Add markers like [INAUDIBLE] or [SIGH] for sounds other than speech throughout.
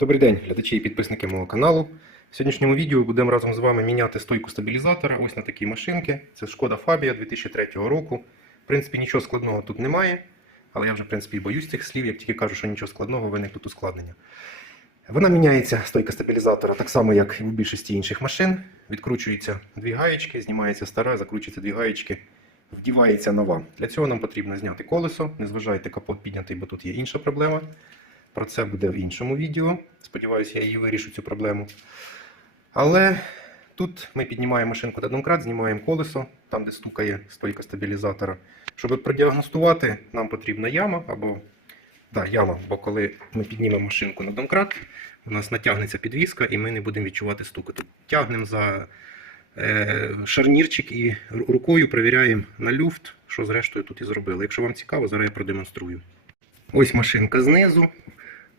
Добрий день, глядачі і підписники мого каналу. В сьогоднішньому відео будемо разом з вами міняти стойку стабілізатора ось на такі машинки. Це Шкода Фабія 2003 року. В принципі, нічого складного тут немає, але я вже в принципі боюсь цих слів, як тільки кажу, що нічого складного, виник тут ускладнення. Вона міняється стойка стабілізатора так само, як і у більшості інших машин. Відкручуються дві гаєчки, знімається стара, закручуються дві гаєчки, вдівається нова. Для цього нам потрібно зняти колесо. Не зважайте, капот піднятий, бо тут є інша проблема. Про це буде в іншому відео. Сподіваюся, я її вирішу цю проблему. Але тут ми піднімаємо машинку до домкрат, знімаємо колесо, там, де стукає стойка стабілізатора. Щоб продіагностувати, нам потрібна яма або да, яма, бо коли ми піднімемо машинку на домкрат, у нас натягнеться підвіска і ми не будемо відчувати стукоту. Тягнемо за е, шарнірчик і рукою перевіряємо на люфт, що зрештою тут і зробили. Якщо вам цікаво, зараз я продемонструю. Ось машинка знизу.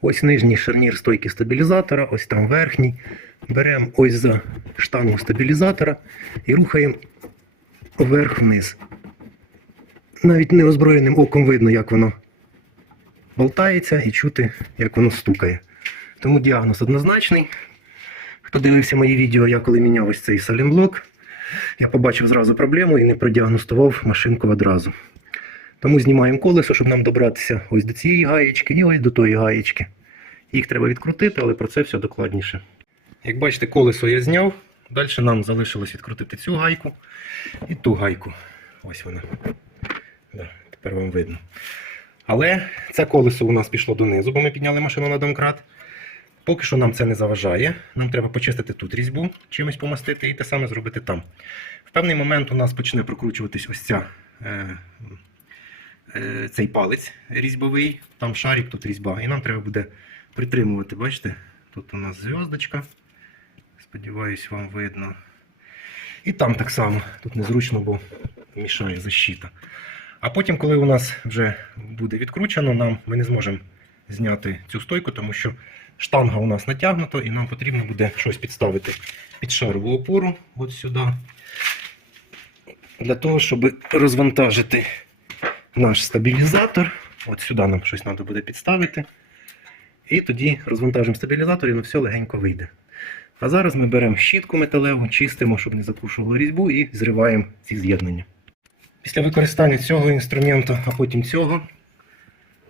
Ось нижній шарнір стойки стабілізатора, ось там верхній. Беремо ось за штангу стабілізатора і рухаємо вверх-вниз. Навіть неозброєним оком видно, як воно болтається і чути, як воно стукає. Тому діагноз однозначний. Хто дивився мої відео, я коли міняв ось цей салінблок, я побачив зразу проблему і не продіагностував машинку одразу. Тому знімаємо колесо, щоб нам добратися ось до цієї гаєчки і ось до тої гаєчки. Їх треба відкрутити, але про це все докладніше. Як бачите, колесо я зняв. Далі нам залишилось відкрутити цю гайку і ту гайку. Ось вона. Да, тепер вам видно. Але це колесо у нас пішло донизу, бо ми підняли машину на домкрат. Поки що нам це не заважає. Нам треба почистити тут різьбу, чимось помастити і те саме зробити там. В певний момент у нас почне прокручуватись ось ця. Е, цей палець різьбовий, там шарик, тут різьба. І нам треба буде притримувати. Бачите? Тут у нас зв'язочка. Сподіваюсь, вам видно. І там так само. Тут незручно, бо мішає защита. А потім, коли у нас вже буде відкручено, нам ми не зможемо зняти цю стойку, тому що штанга у нас натягнута, і нам потрібно буде щось підставити під шарову опору от сюди. Для того, щоб розвантажити наш стабілізатор. От сюди нам щось треба буде підставити. І тоді розвантажимо стабілізатор і на все легенько вийде. А зараз ми беремо щітку металеву, чистимо, щоб не запушувало різьбу, і зриваємо ці з'єднання. Після використання цього інструменту, а потім цього,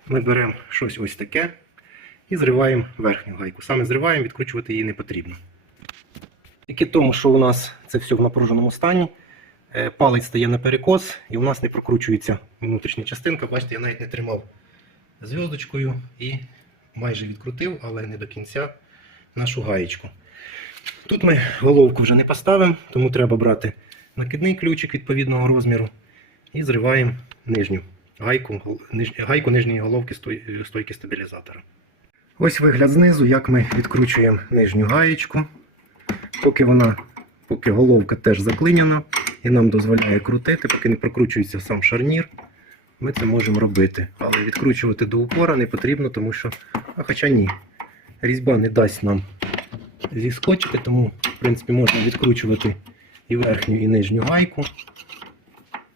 ми беремо щось ось таке і зриваємо верхню гайку. Саме зриваємо, відкручувати її не потрібно. Тільки тому, що у нас це все в напруженому стані, палець стає на перекос і у нас не прокручується внутрішня частинка. Бачите, я навіть не тримав зв'язочкою і майже відкрутив, але не до кінця нашу гаєчку. Тут ми головку вже не поставимо, тому треба брати накидний ключик відповідного розміру і зриваємо нижню гайку, гайку нижньої головки стойки стабілізатора. Ось вигляд знизу, як ми відкручуємо нижню гаєчку. Поки вона, поки головка теж заклиняна і нам дозволяє крутити, поки не прокручується сам шарнір, ми це можемо робити. Але відкручувати до упора не потрібно, тому що, а хоча ні, різьба не дасть нам зіскочити, тому в принципі можна відкручувати і верхню, і нижню гайку.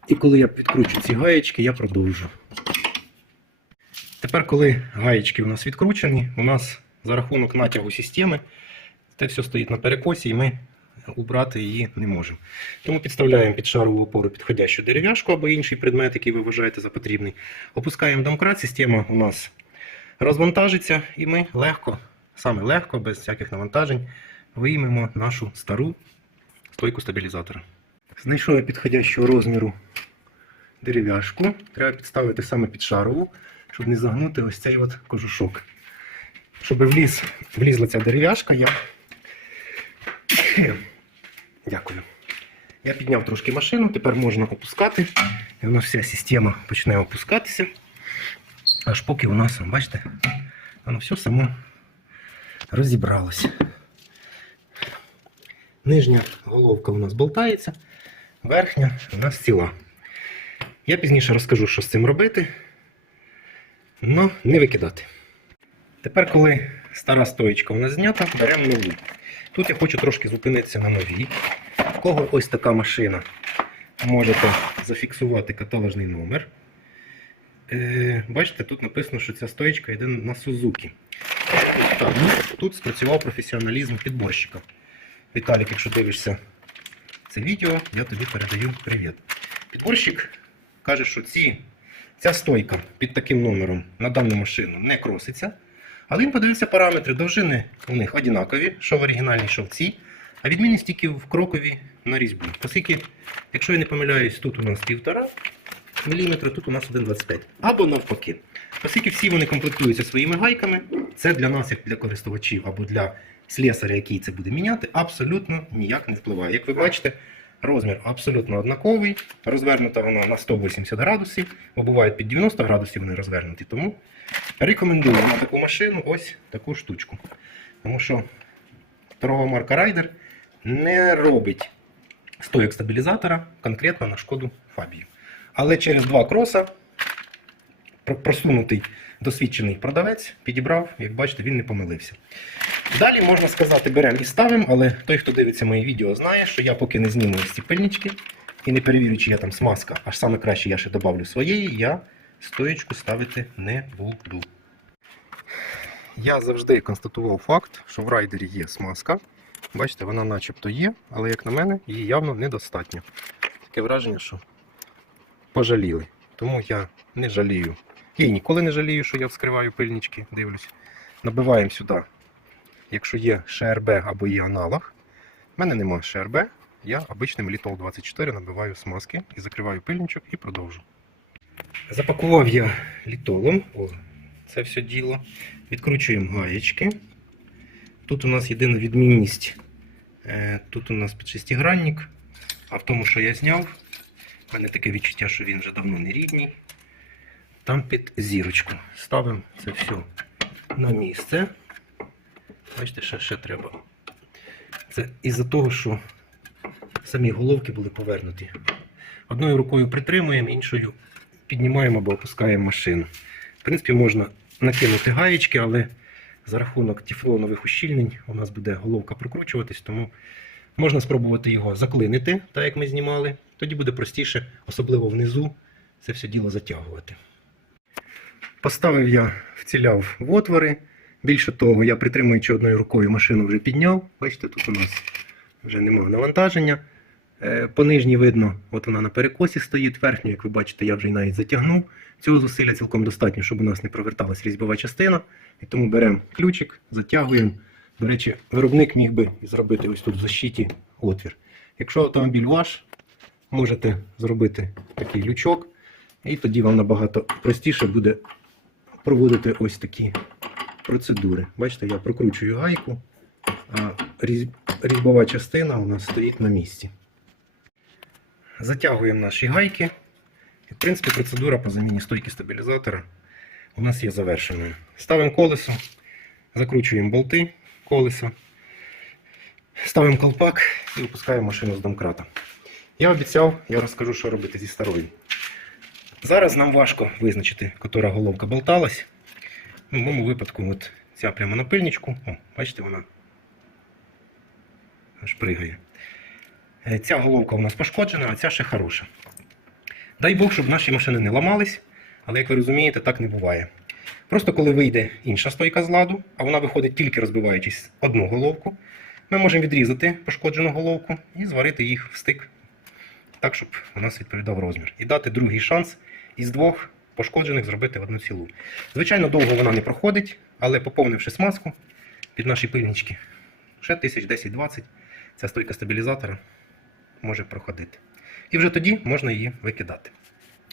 І коли я відкручу ці гаєчки, я продовжу. Тепер, коли гаєчки у нас відкручені, у нас за рахунок натягу системи це все стоїть на перекосі, і ми убрати її не можемо. Тому підставляємо під шарову опору підходящу дерев'яшку або інший предмет, який ви вважаєте за потрібний. Опускаємо домкрат, система у нас розвантажиться, і ми легко, саме легко, без всяких навантажень, виймемо нашу стару стойку стабілізатора. Знайшов я підходящого розміру дерев'яшку. Треба підставити саме під шарову, щоб не загнути ось цей от кожушок. Щоб вліз, влізла ця дерев'яшка, я. [COUGHS] Дякую. Я підняв трошки машину, тепер можна опускати. І у нас вся система почне опускатися. Аж поки у нас, бачите, воно все само розібралося. Нижня головка у нас болтається, верхня у нас ціла. Я пізніше розкажу, що з цим робити, але не викидати. Тепер, коли стара стоїчка у нас знята, беремо нову. Тут я хочу трошки зупинитися на новій. В кого ось така машина, можете зафіксувати каталожний номер. Е, бачите, тут написано, що ця стоїчка йде на. Так, ну, тут тут спрацював професіоналізм підборщика. Віталік, якщо дивишся це відео, я тобі передаю привіт. Підборщик каже, що ці, ця стойка під таким номером на дану машину не кроситься. Але він подивився параметри довжини у них однакові, що в оригінальній, що в цій, а відмінність тільки в крокові на різьбу. Оскільки, якщо я не помиляюсь, тут у нас 1,5 мм, тут у нас 1,25 або навпаки. Оскільки всі вони комплектуються своїми гайками, це для нас, як для користувачів або для слесаря, який це буде міняти, абсолютно ніяк не впливає. Як ви бачите, розмір абсолютно однаковий, розвернута вона на 180 градусів, бо бувають під 90 градусів вони розвернуті, тому рекомендую на таку машину ось таку штучку. Тому що торгова марка Ryder не робить стоїк стабілізатора конкретно на шкоду Фабію. Але через два кроса просунутий досвідчений продавець підібрав, як бачите, він не помилився. Далі можна сказати, беремо і ставимо, але той, хто дивиться мої відео, знає, що я поки не зніму ці пильнички і не перевірю, чи є там смазка, аж саме краще я ще добавлю своєї, я стоєчку ставити не буду. Я завжди констатував факт, що в райдері є смазка. Бачите, вона начебто є, але як на мене, її явно недостатньо. Таке враження, що пожаліли. Тому я не жалію. Й ніколи не жалію, що я вскриваю пильнички, дивлюсь. Набиваємо сюди, якщо є ШРБ або є аналог. У мене нема ШРБ, я обичним Літол 24 набиваю смазки і закриваю пильничок і продовжу. Запакував я літолом. О, це все діло. Відкручуємо гаєчки. Тут у нас єдина відмінність. е, Тут у нас під шестигранник, а в тому, що я зняв, в мене таке відчуття, що він вже давно не рідний. Там під зірочку. Ставимо це все на місце. Бачите, ще, ще треба. Це із-за того, що самі головки були повернуті. Одною рукою притримуємо, іншою піднімаємо або опускаємо машину. В принципі, можна накинути гаєчки, але за рахунок тефлонових ущільнень у нас буде головка прокручуватись, тому можна спробувати його заклинити, так як ми знімали. Тоді буде простіше, особливо внизу, це все діло затягувати. Поставив я, вціляв в отвори. Більше того, я притримуючи одною рукою машину вже підняв. Бачите, тут у нас вже немає навантаження. Е, По нижній видно, от вона на перекосі стоїть, верхню, як ви бачите, я вже навіть затягнув. Цього зусилля цілком достатньо, щоб у нас не проверталась різьбова частина. І тому беремо ключик, затягуємо. До речі, виробник міг би зробити ось тут в защиті отвір. Якщо автомобіль ваш, можете зробити такий лючок, і тоді вам набагато простіше буде проводити ось такі процедури. Бачите, я прокручую гайку, а різьбова частина у нас стоїть на місці. Затягуємо наші гайки. І, в принципі, процедура по заміні стойки стабілізатора у нас є завершеною. Ставимо колесо, закручуємо болти колеса, ставимо колпак і випускаємо машину з домкрата. Я обіцяв, я розкажу, що робити зі старою. Зараз нам важко визначити, котра головка болталась. В моєму випадку, от ця прямо на пильничку. О, бачите, вона аж пригає. Е, Ця головка у нас пошкоджена, а ця ще хороша. Дай Бог, щоб наші машини не ламались, але як ви розумієте, так не буває. Просто коли вийде інша стойка з ладу, а вона виходить тільки розбиваючись одну головку, ми можемо відрізати пошкоджену головку і зварити їх в стик так, щоб у нас відповідав розмір. І дати другий шанс із двох пошкоджених зробити в одну цілу. Звичайно, довго вона не проходить, але поповнивши смазку під наші пильнички, ще тисяч 10-20 ця стойка стабілізатора може проходити. І вже тоді можна її викидати.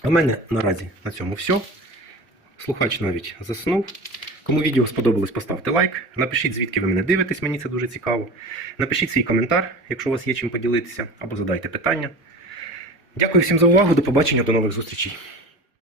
В мене наразі на цьому все. Слухач навіть заснув. Кому відео сподобалось, поставте лайк. Напишіть, звідки ви мене дивитесь, мені це дуже цікаво. Напишіть свій коментар, якщо у вас є чим поділитися, або задайте питання. Дякую всім за увагу. До побачення, до нових зустрічей.